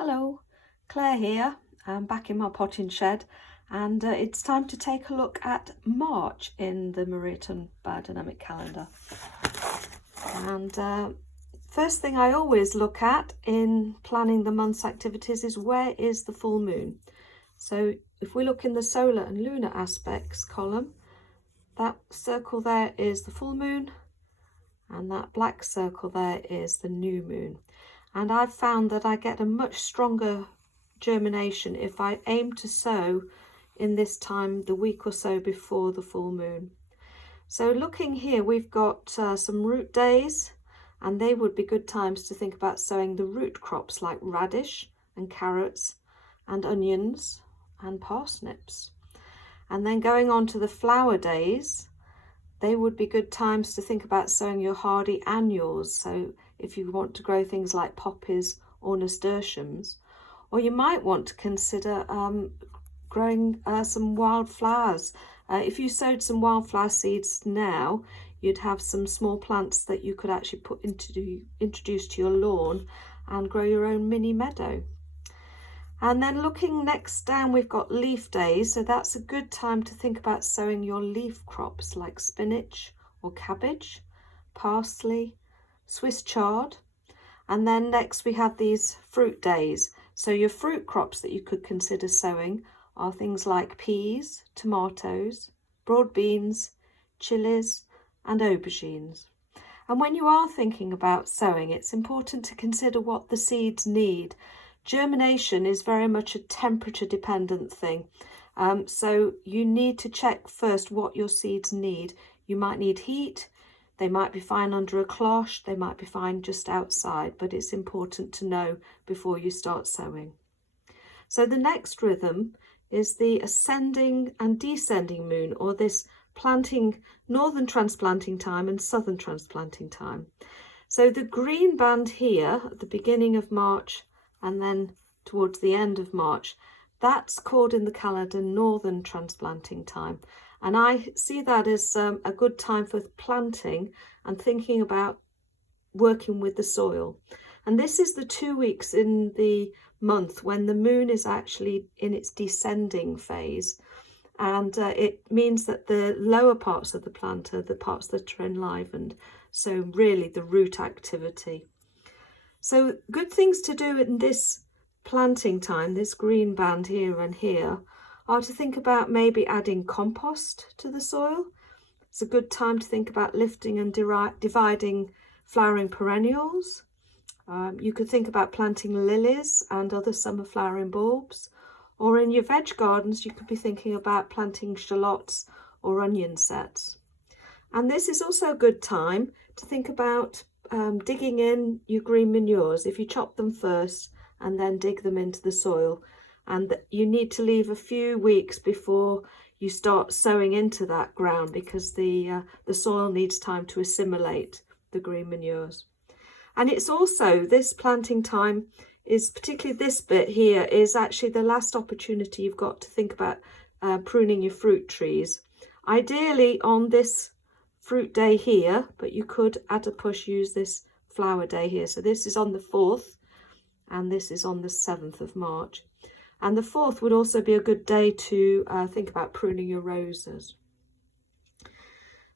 Hello, Claire here. I'm back in my potting shed and it's time to take a look at March in the Maria-Ton Biodynamic calendar. And first thing I always look at in planning the month's activities is where is the full moon. So if we look in the solar and lunar aspects column, that circle there is the full moon and that black circle there is the new moon. And I've found that I get a much stronger germination if I aim to sow in this time, the week or so before the full moon. So looking here, we've got some root days, and they would be good times to think about sowing the root crops like radish and carrots and onions and parsnips. And then going on to the flower days, they would be good times to think about sowing your hardy annuals. So if you want to grow things like poppies or nasturtiums, or you might want to consider growing some wildflowers. If you sowed some wildflower seeds now, you'd have some small plants that you could actually introduce to your lawn and grow your own mini meadow. And then looking next down, we've got leaf days. So that's a good time to think about sowing your leaf crops like spinach or cabbage, parsley, Swiss chard. And then next we have these fruit days. So your fruit crops that you could consider sowing are things like peas, tomatoes, broad beans, chilies and aubergines. And when you are thinking about sowing, it's important to consider what the seeds need. Germination is very much a temperature dependent thing. So you need to check first what your seeds need. You might need heat. They might be fine under a cloche. They might be fine just outside, but it's important to know before you start sowing. So the next rhythm is the ascending and descending moon, or this planting, northern transplanting time and southern transplanting time. So the green band here at the beginning of March and then towards the end of March, that's called in the calendar northern transplanting time. And I see that as a good time for planting and thinking about working with the soil. And this is the 2 weeks in the month when the moon is actually in its descending phase. And it means that the lower parts of the plant are the parts that are enlivened. So really the root activity. So good things to do in this planting time, this green band here and here, are to think about maybe adding compost to the soil. It's a good time to think about lifting and dividing flowering perennials. You could think about planting lilies and other summer flowering bulbs. Or in your veg gardens, you could be thinking about planting shallots or onion sets. And this is also a good time to think about digging in your green manures. If you chop them first and then dig them into the soil, and you need to leave a few weeks before you start sowing into that ground because the soil needs time to assimilate the green manures. And it's also, this planting time is particularly this bit here is actually the last opportunity you've got to think about pruning your fruit trees. Ideally on this fruit day here, but you could at a push use this flower day here. So this is on the 4th and this is on the 7th of March. And the 4th would also be a good day to think about pruning your roses.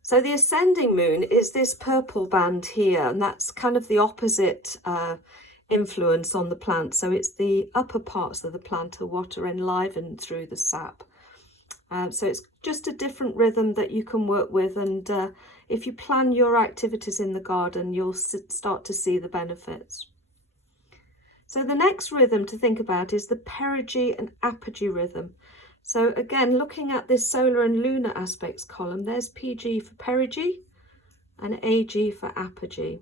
So the ascending moon is this purple band here, and that's kind of the opposite influence on the plant. So it's the upper parts of the plant are what are enlivened through the sap. So it's just a different rhythm that you can work with, and if you plan your activities in the garden, you'll start to see the benefits. So the next rhythm to think about is the perigee and apogee rhythm. So again, looking at this solar and lunar aspects column, there's PG for perigee and AG for apogee.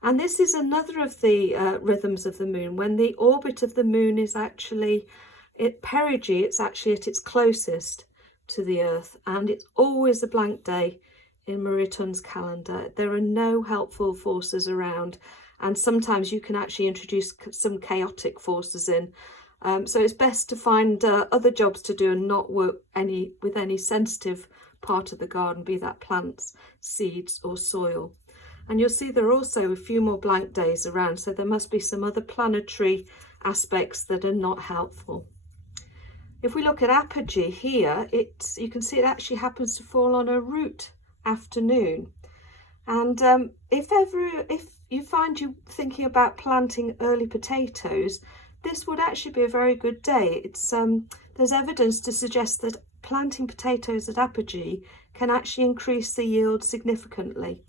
And this is another of the rhythms of the moon. When the orbit of the moon is actually at perigee, it's actually at its closest to the earth, and it's always a blank day in Maria-Ton's calendar. There are no helpful forces around, and sometimes you can actually introduce some chaotic forces in. So it's best to find other jobs to do and not work with any sensitive part of the garden, be that plants, seeds or soil. And you'll see there are also a few more blank days around, so there must be some other planetary aspects that are not helpful. If we look at apogee here, you can see it actually happens to fall on a root afternoon. And if you find you thinking about planting early potatoes, this would actually be a very good day. There's evidence to suggest that planting potatoes at apogee can actually increase the yield significantly.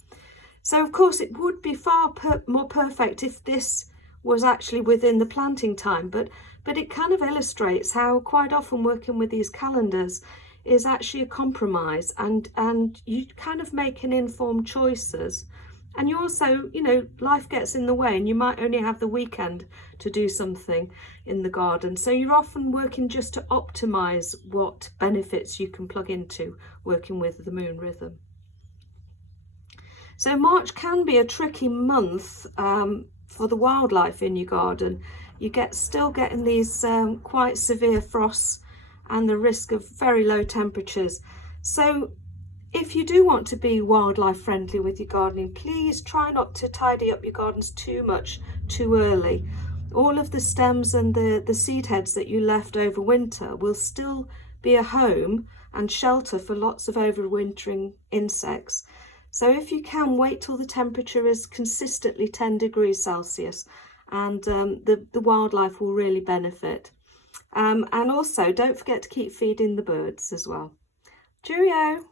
So of course it would be far more perfect if this was actually within the planting time, but it kind of illustrates how quite often working with these calendars is actually a compromise, and you kind of making informed choices. And you also, you know, life gets in the way and you might only have the weekend to do something in the garden. So you're often working just to optimize what benefits you can plug into working with the moon rhythm. So March can be a tricky month for the wildlife in your garden. You still getting these quite severe frosts and the risk of very low temperatures. So if you do want to be wildlife friendly with your gardening, please try not to tidy up your gardens too much too early. All of the stems and the seed heads that you left over winter will still be a home and shelter for lots of overwintering insects. So if you can, wait till the temperature is consistently 10 degrees Celsius, and the wildlife will really benefit. And also don't forget to keep feeding the birds as well. Cheerio!